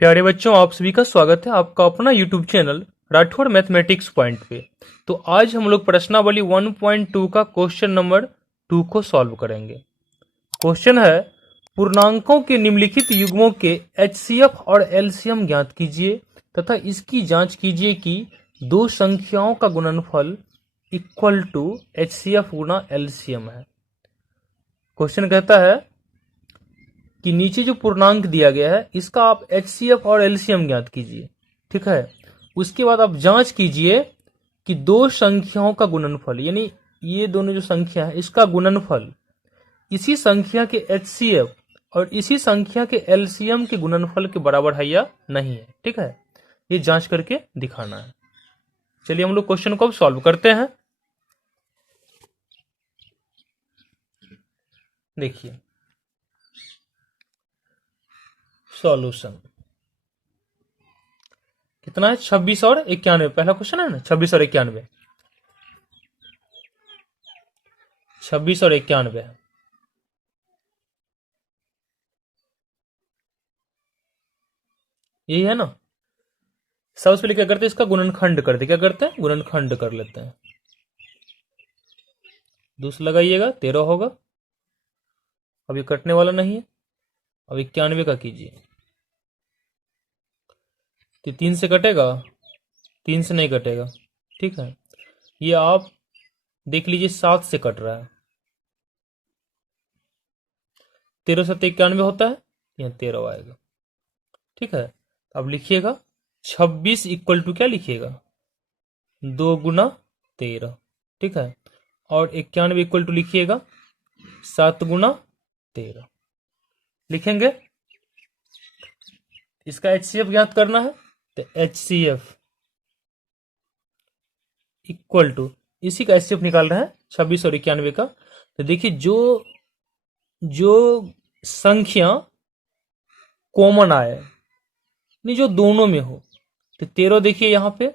प्यारे बच्चों, आप सभी का स्वागत है आपका अपना YouTube channel Rathore mathematics point पे। तो आज हम लोग प्रश्नावली 1.2 का क्वेश्चन नंबर 2 को सॉल्व करेंगे। क्वेश्चन है, पूर्णांकों के निम्नलिखित युग्मों के एचसीएफ और एलसीएम ज्ञात कीजिए तथा इसकी जांच कीजिए कि दो संख्याओं का गुणनफल इक्वल टू एचसीएफ गुना एलसीएम है। क्वेश्चन कहता है कि नीचे जो पूर्णांक दिया गया है इसका आप एचसीएफ और एलसीएम ज्ञात कीजिए। ठीक है, उसके बाद आप जांच कीजिए कि दो संख्याओं का गुणनफल, यानी ये दोनों जो संख्या है इसका गुणनफल इसी संख्या के एचसीएफ और इसी संख्या के एलसीएम के गुणनफल के बराबर है या नहीं है। ठीक है, ये जांच करके दिखाना है। चलिए हम लोग क्वेश्चन को अब सॉल्व करते हैं। देखिए सॉल्यूशन कितना है, 26 और 91। पहला क्वेश्चन है ना, 26 और 91, 26 और 91 है। यही है ना। सबसे पहले क्या करते हैं, इसका गुणनखंड करते, क्या करते हैं, गुणनखंड कर लेते हैं। दूसरा लगाइएगा 13 होगा, अब ये कटने वाला नहीं है। अब 91 का कीजिए, तो 3 से कटेगा, 3 से नहीं कटेगा। ठीक है, ये आप देख लीजिए 7 से कट रहा है। 13 से 91 होता है, यहाँ 13 आएगा। ठीक है, अब लिखिएगा 26 इक्वल टू क्या लिखिएगा, 2 गुना 13। ठीक है, और 91 इक्वल टू लिखिएगा 7 गुना 13 लिखेंगे। इसका एचसीएफ ज्ञात करना है, तो एचसीएफ इक्वल टू, इसी का एचसीएफ निकाल रहे हैं 26 और 91 का। तो देखिए जो जो संख्या कॉमन आए, नहीं जो दोनों में हो, तो 13 देखिए यहाँ पे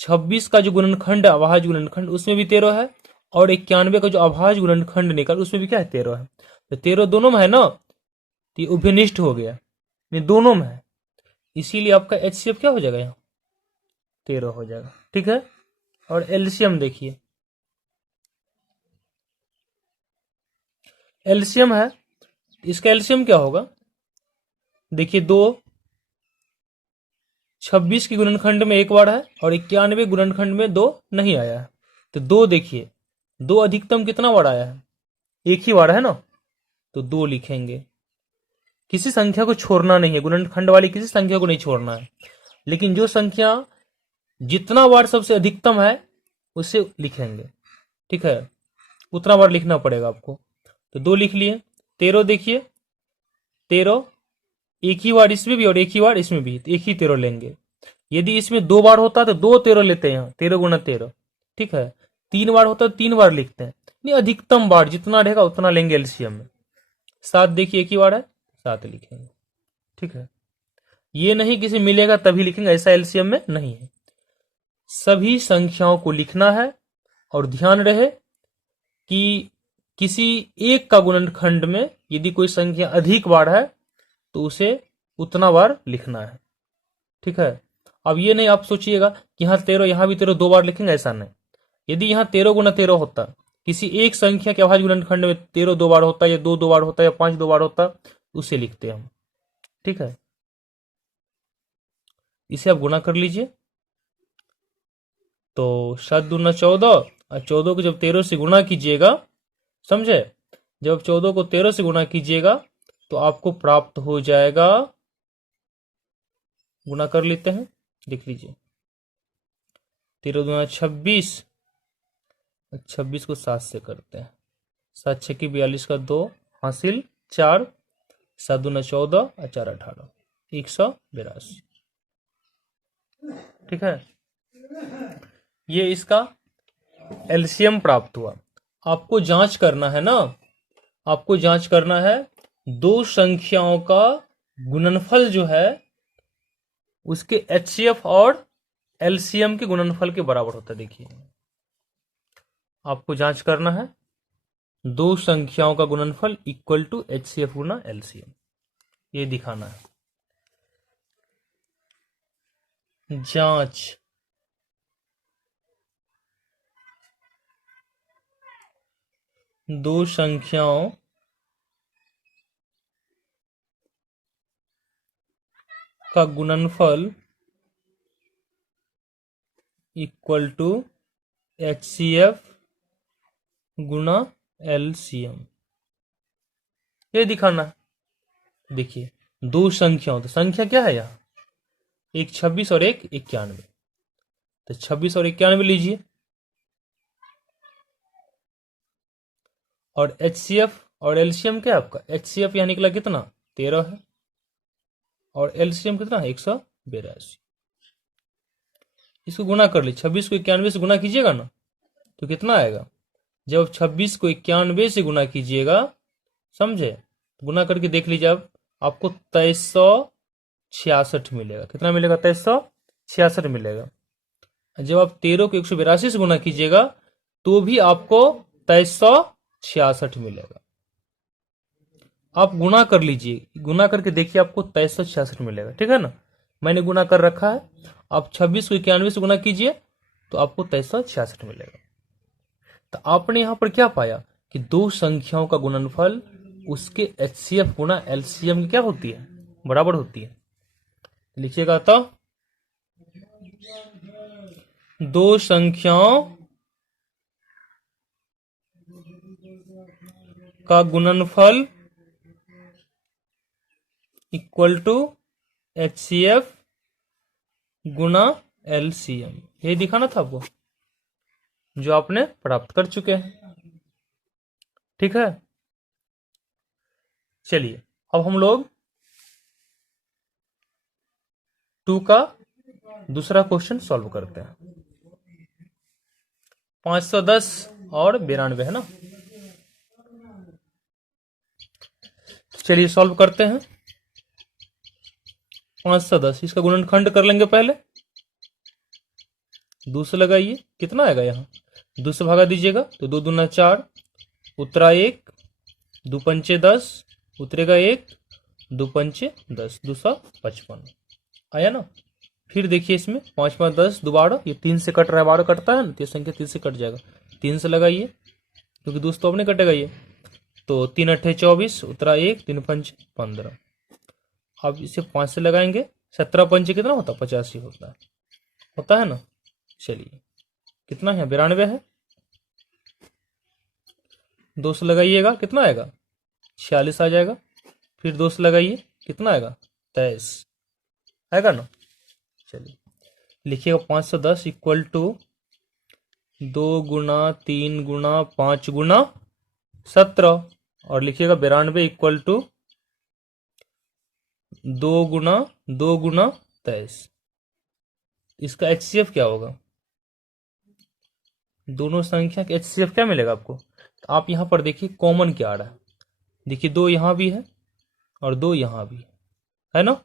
26 का जो गुणनखंड है, अभाज्य गुणनखंड, उसमें भी 13 है, और 91 का जो अभाज्य गुणनखंड निकाल उसमें भी क्या है, 13 है। तो 13 दोनों में है ना, तो ये उभयनिष्ठ हो गया, ये दोनों में है, इसीलिए आपका एचसीएफ क्या हो जाएगा, यहाँ 13 हो जाएगा। ठीक है, और एलसीएम देखिए, एलसीएम है, इसका एलसीएम क्या होगा, देखिए 26 के गुणनखंड में एक बार है और 91 गुणनखंड में 2 नहीं आया है। तो 2 देखिए, 2 अधिकतम कितना बार आया है, एक ही बार है ना, तो 2 लिखेंगे। किसी संख्या को छोड़ना नहीं है, गुणनखंड वाली किसी संख्या को नहीं छोड़ना है, लेकिन जो संख्या जितना बार सबसे अधिकतम है उसे लिखेंगे। ठीक है, उतना बार लिखना पड़ेगा आपको। तो 2 लिख लिए। 13 देखिए, 13 एक ही बार इसमें भी और एक ही बार इसमें भी, तो एक ही 13 लेंगे। यदि इसमें 2 बार होता तो 2 13 लेते हैं, यहाँ 13 गुना 13। ठीक है, 3 बार होता तो 3 बार लिखते हैं, नहीं अधिकतम बार जितना रहेगा उतना लेंगे एलसीएम में। 7 देखिए एक ही बार है, 7 लिखेंगे। ठीक है, ये नहीं किसी मिलेगा तभी लिखेंगे, ऐसा एलसीएम में नहीं है। सभी संख्याओं को लिखना है, और ध्यान रहे कि किसी एक का गुणनखंड में यदि कोई संख्या अधिक बार है तो उसे उतना बार लिखना है। ठीक है, अब ये नहीं आप सोचिएगा कि यहाँ 13 यहाँ भी 13 2 बार लिखेंगे, ऐसा नहीं। यदि यहाँ 13 गुना 13 होता, किसी एक संख्या के अभाज्य गुणनखंड में 13 2 बार होता, या 2 2 बार होता, या 5 2 बार होता, उसे लिखते हम। ठीक है, इसे आप गुना कर लीजिए, तो 7 दूना 14, और 14 को जब 13 से गुना कीजिएगा, समझे, जब 14 को 13 से गुना कीजिएगा तो आपको प्राप्त हो जाएगा, गुना कर लेते हैं, देख लीजिए, 13 दूना 26, 26 को 7 से करते हैं, 7 6 की 42 का 2 हासिल 4, 7 दूना 14 और 4 18, 182। ठीक है, ये इसका एलसीएम प्राप्त हुआ। आपको जांच करना है ना, आपको जांच करना है दो संख्याओं का गुणनफल जो है उसके एचसीएफ और एलसीएम के गुणनफल के बराबर होता है। देखिए आपको जांच करना है दो संख्याओं का गुणनफल इक्वल टू एचसीएफ गुना एलसीएम, ये दिखाना है। जांच दो संख्याओं का गुणनफल इक्वल टू HCF गुना LCM, ये दिखाना है। देखिए दो संख्याओं, तो संख्या क्या है यहाँ, एक 26 और एक 91, तो 26 और 91 लीजिए, और HCF और LCM क्या है आपका, HCF यहाँ निकला कितना 13 है, और LCM कितना है 182। इसको गुना कर ली, 26 को 91 से गुना कीजिएगा ना तो कितना आएगा, जब 26 को 91 से गुना कीजिएगा, समझे, तो गुना करके देख लीजिए, अब आपको 2366 मिलेगा। कितना मिलेगा, 2366 मिलेगा। जब आप 13 को 182 से गुना कीजिएगा तो भी आपको 2366 मिलेगा। आप गुना कर लीजिए, गुना करके देखिए, आपको 2366 मिलेगा। ठीक है ना, मैंने गुना कर रखा है। आप 26 को 91 से गुना कीजिए तो आपको 2366 मिलेगा। तो आपने यहां पर क्या पाया कि दो संख्याओं का गुणनफल उसके HCF गुना LCM की क्या होती है, बराबर होती है। लिखिएगा, तो दो संख्याओं का गुणनफल इक्वल टू HCF गुना LCM, यही दिखाना था आपको, जो आपने प्राप्त कर चुके हैं। ठीक है, चलिए अब हम लोग 2 का दूसरा क्वेश्चन सॉल्व करते हैं। 510 और 92 है ना, चलिए सॉल्व करते हैं। 510 इसका गुणनखंड कर लेंगे पहले, 2 से लगाइए, कितना आएगा यहाँ, 2 से भागा दीजिएगा तो 2 दूना 4, उतरा 1, 2 पंचे 10, उतरेगा 1, 2 पंचे 10, 255 आया ना। फिर देखिए इसमें 5 5 10 दोबारा, ये 3 से कट रहा है, 12 कटता है ना, तो ये संख्या 3 से कट जाएगा, 3 से लगाइए क्योंकि दोस्तों अब नहीं कटेगा ये, तो 3 अट्ठे 24, उतरा 1, 3 पंच 15। अब इसे 5 से लगाएंगे, 17 पंचे कितना होता है, 85 होता है ना। चलिए कितना है, 92 है। 2 से लगाइएगा, कितना आएगा, 46 आ जाएगा। फिर 2 से लगाइए, कितना आएगा, 23 आएगा ना। चलिए लिखिएगा, 510 इक्वल टू 2 गुना 3 गुना 5 गुना 17, और लिखिएगा 92 इक्वल टू 2 गुना 23। इसका HCF क्या होगा, दोनों संख्या का HCF क्या मिलेगा आपको। तो आप यहां पर देखिए कॉमन क्या आ रहा है, देखिए 2 यहां भी है और 2 यहां भी है ना।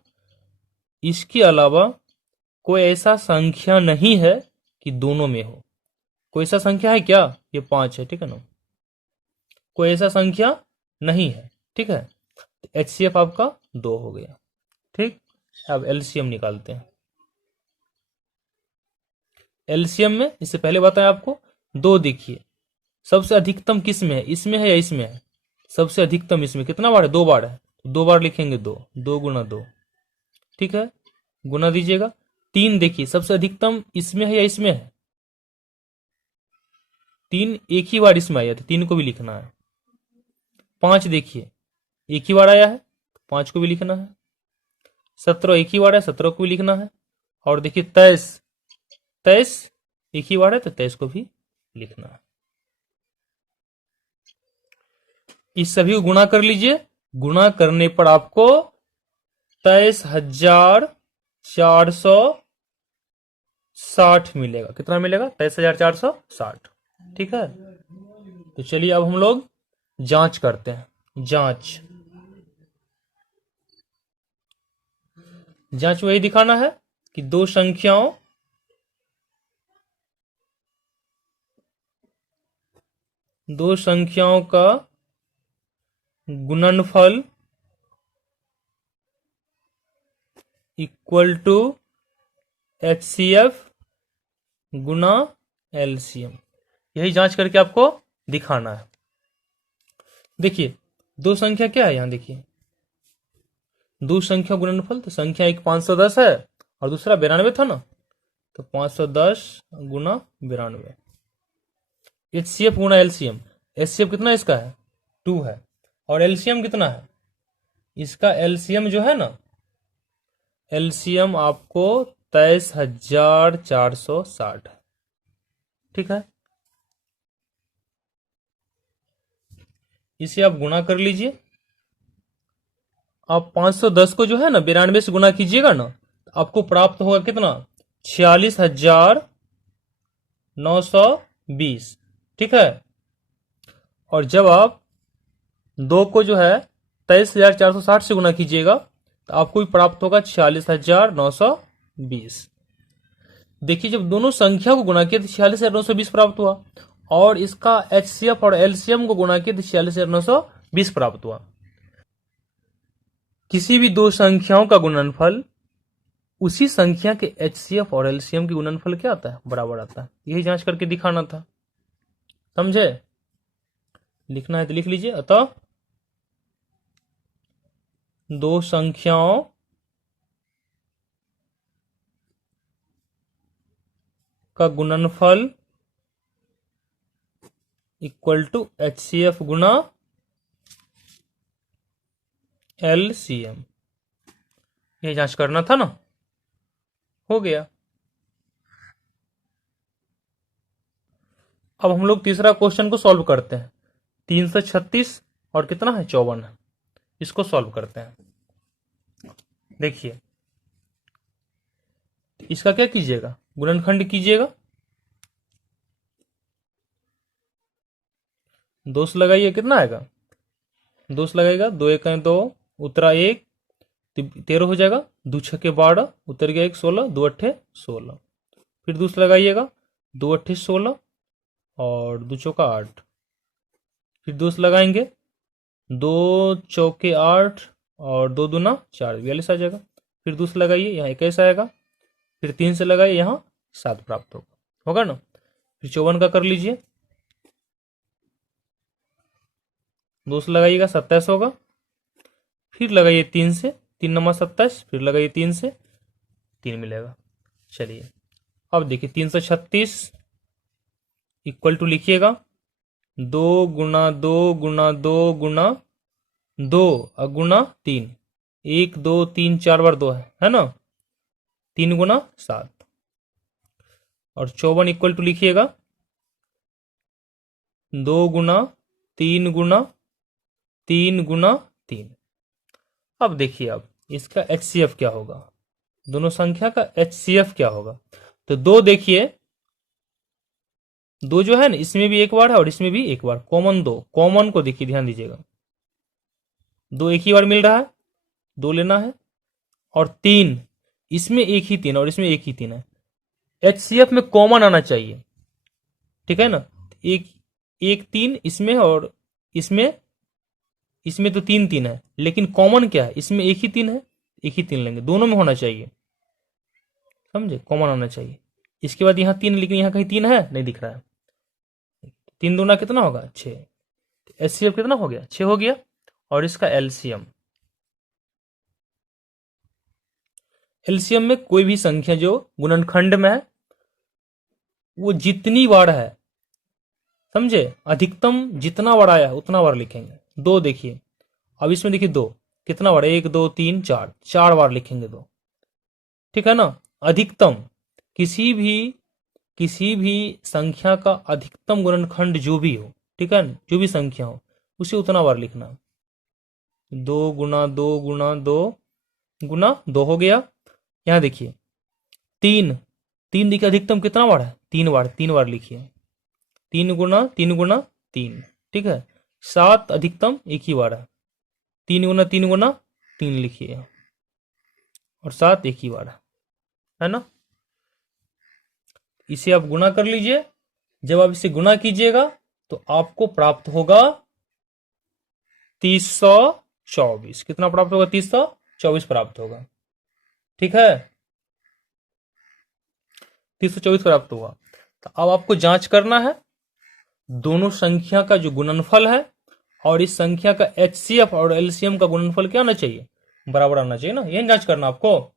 इसके अलावा कोई ऐसा संख्या नहीं है कि दोनों में हो, कोई ऐसा संख्या है क्या, ये 5 है, ठीक है ना, कोई ऐसा संख्या नहीं है। ठीक है, तो HCF आपका 2 हो गया। ठीक, अब LCM निकालते हैं। LCM में इससे पहले बताया आपको, 2 देखिए सबसे अधिकतम किस में है, इसमें है या इसमें है, सबसे अधिकतम इसमें कितना बार है, 2 बार है, तो 2 बार लिखेंगे, 2 2 गुना 2। ठीक है, गुना दीजिएगा। 3 देखिए सबसे अधिकतम इसमें है या इसमें है, 3 एक ही बार इसमें आया, तो 3 को भी लिखना है। 5 देखिए एक ही बार आया है, 5 को भी लिखना है। 17 एक ही बार है, 17 को भी लिखना है। और देखिए 23 एक ही बार है, तो 23 को भी लिखना है। इस सभी को गुणा कर लीजिए, गुणा करने पर आपको 23,460 मिलेगा। कितना मिलेगा, 23,460। ठीक है, तो चलिए अब हम लोग जांच करते हैं। जांच वही दिखाना है कि दो संख्याओं का गुणनफल इक्वल टू HCF गुना LCM, यही जांच करके आपको दिखाना है। देखिए दो संख्या क्या है यहां, देखिए दो संख्या गुणनफल, तो संख्या एक 510 है और दूसरा 92 था ना, तो 510 गुना 92। HCF गुना LCM, HCF कितना इसका है 2 है, और LCM कितना है इसका, LCM जो है ना, LCM आपको 23,460 है। ठीक है, इसे आप गुना कर लीजिए। आप 510 को जो है ना 92 से गुना कीजिएगा ना, तो आपको प्राप्त होगा कितना, 46,920। ठीक है, और जब आप 2 को जो है 23,460 से गुना कीजिएगा तो आपको भी प्राप्त होगा 46,920। देखिए जब दोनों संख्या को गुना किया तो 46,920 प्राप्त हुआ, और इसका HCF और LCM को गुना किया तो 46,920 प्राप्त हुआ। किसी भी दो संख्याओं का गुणनफल उसी संख्या के HCF और LCM के गुणनफल क्या आता है, बराबर आता है। यही जांच करके दिखाना था, समझे। लिखना है तो लिख लीजिए। अतः दो संख्याओं का गुणनफल इक्वल टू HCF गुना LCM, ये जांच करना था ना, हो गया। अब हम लोग तीसरा क्वेश्चन को सॉल्व करते हैं। 336 और कितना है 54 है, इसको सॉल्व करते हैं। देखिए इसका क्या कीजिएगा, गुणनखंड कीजिएगा। दोष लगाइए, कितना आएगा, दोष लगाएगा, 2 एक 2, उतरा 1, 13 हो जाएगा, 2 छक्के 12, उतर गया 1, 16, 2 अट्ठे 16। फिर दूसरा लगाइएगा, 2 अट्ठे 16 और 2 चौका 8। फिर दूसरा लगाएंगे, 2 चौके 8 और 2 दूना 4, 42 आ जाएगा। फिर दूसरा लगाइए, यहाँ 21 आएगा। फिर 3 से लगाइए, यहाँ 7 प्राप्त होगा ना। फिर 54 का कर लीजिए, दूसरा लगाइएगा 27 होगा। फिर लगाइए 3 से, 3 नंबर 27, फिर लगाइए 3 से, 3 मिलेगा। चलिए अब देखिए 336 इक्वल टू लिखिएगा 2 गुना 2 गुना 2 गुना 2 गुना 3, 1 2 3 4 बार 2 है ना, 3 गुना 7। और 54 इक्वल टू लिखिएगा 2 गुना 3 गुना 3 गुना 3। अब देखिए अब इसका HCF क्या होगा, दोनों संख्या का HCF क्या होगा। तो 2 देखिए, 2 जो है ना इसमें भी एक बार है और इसमें भी एक बार, कॉमन 2, कॉमन को देखिए ध्यान दीजिएगा, 2 एक ही बार मिल रहा है, 2 लेना है। और 3, इसमें एक ही 3 और इसमें एक ही 3 है। HCF में कॉमन आना चाहिए, ठीक है ना। एक 3 इसमें और इसमें तो 3 3 है, लेकिन कॉमन क्या है, इसमें एक ही 3 है, एक ही 3 लेंगे, दोनों में होना चाहिए, समझे, कॉमन आना चाहिए। इसके बाद यहाँ 3, लेकिन यहाँ कहीं 3 है नहीं दिख रहा है। 3 दूना कितना होगा 6, HCF कितना हो गया 6 हो गया। और इसका LCM में कोई भी संख्या जो गुणनखंड में है वो जितनी बार है, समझे, अधिकतम जितना बार आया उतना बार लिखेंगे। 2 देखिए, अब इसमें देखिए 2 कितना बार, 1 2 3 4, 4 बार लिखेंगे 2, ठीक है ना। अधिकतम किसी भी संख्या का अधिकतम गुणनखंड जो भी हो, ठीक है, जो भी संख्या हो उसे उतना बार लिखना। 2 गुना 2 गुना 2 गुना 2 हो गया। यहां देखिए 3 देखिए अधिकतम कितना बार है, 3 बार, 3 बार लिखिए। 3 गुना 3 गुना 3, ठीक है। 7 अधिकतम एक ही बार है, 3 गुना 3 गुना 3 लिखिए, और 7 एक ही बार है ना। इसे आप गुना कर लीजिए। जब आप इसे गुना कीजिएगा तो आपको प्राप्त होगा 324। कितना प्राप्त होगा, 324 प्राप्त होगा, ठीक है। 324 प्राप्त हुआ। तो अब आपको जांच करना है दोनों संख्या का जो गुणनफल है और इस संख्या का एचसीएफ और एलसीएम का गुणनफल क्या आना चाहिए, बराबर आना चाहिए ना, यही जांच करना आपको।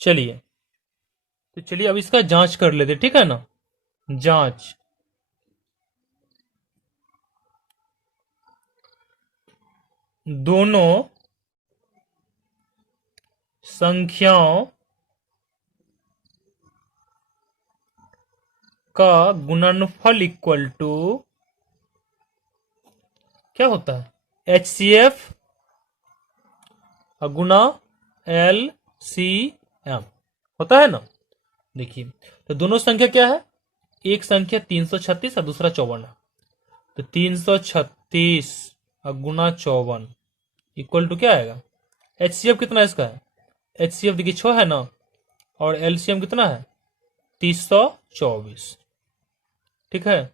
चलिए तो चलिए अब इसका जांच कर लेते, ठीक है ना। जांच, दोनों संख्याओं का गुणनफल इक्वल टू क्या होता है, एचसीएफ गुना एलसीएम होता है ना। देखिए तो दोनों संख्या क्या है, एक संख्या 336 और दूसरा 54 है। तो 336 गुना 54 इक्वल टू क्या आएगा, एचसीएफ कितना है इसका है, एचसीएफ देखिए 6 है ना, और एलसीएम कितना है 324, ठीक है।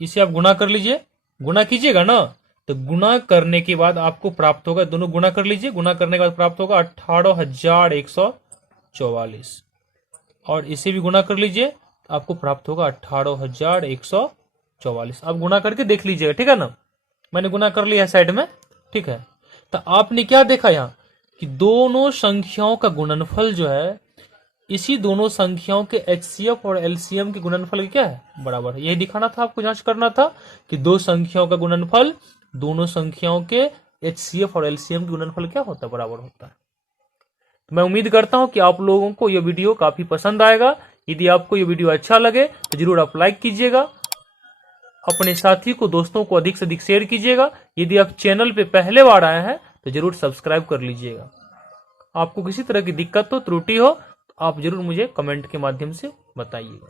इसे आप गुना कर लीजिए, गुना कीजिएगा ना, तो गुना करने के बाद आपको प्राप्त होगा, दोनों गुना कर लीजिए, गुना करने के बाद प्राप्त होगा 18,144, और इसे भी गुना कर लीजिए, आपको प्राप्त होगा 18,144। आप गुना करके देख लीजिएगा, ठीक है ना, मैंने गुना कर लिया साइड में, ठीक है। तो आपने क्या देखा यहां कि दोनों संख्याओं का गुणनफल जो है इसी दोनों संख्याओं के एचसीएफ और एलसीएम के गुणनफल के क्या है, बराबर है। यही दिखाना था आपको, जांच करना था कि दो संख्याओं का गुणनफल दोनों संख्याओं के एचसीएफ और एलसीएम के गुणनफल क्या होता है, बराबर होता है। तो मैं उम्मीद करता हूं कि आप लोगों को यह वीडियो काफी पसंद आएगा। यदि आपको यह वीडियो अच्छा लगे तो जरूर आप लाइक कीजिएगा, अपने साथी को, दोस्तों को अधिक से अधिक शेयर कीजिएगा। यदि आप चैनल पे पहले बार आए हैं तो जरूर सब्सक्राइब कर लीजिएगा। आपको किसी तरह की दिक्कत हो, त्रुटि हो, तो आप जरूर मुझे कमेंट के माध्यम से बताइएगा।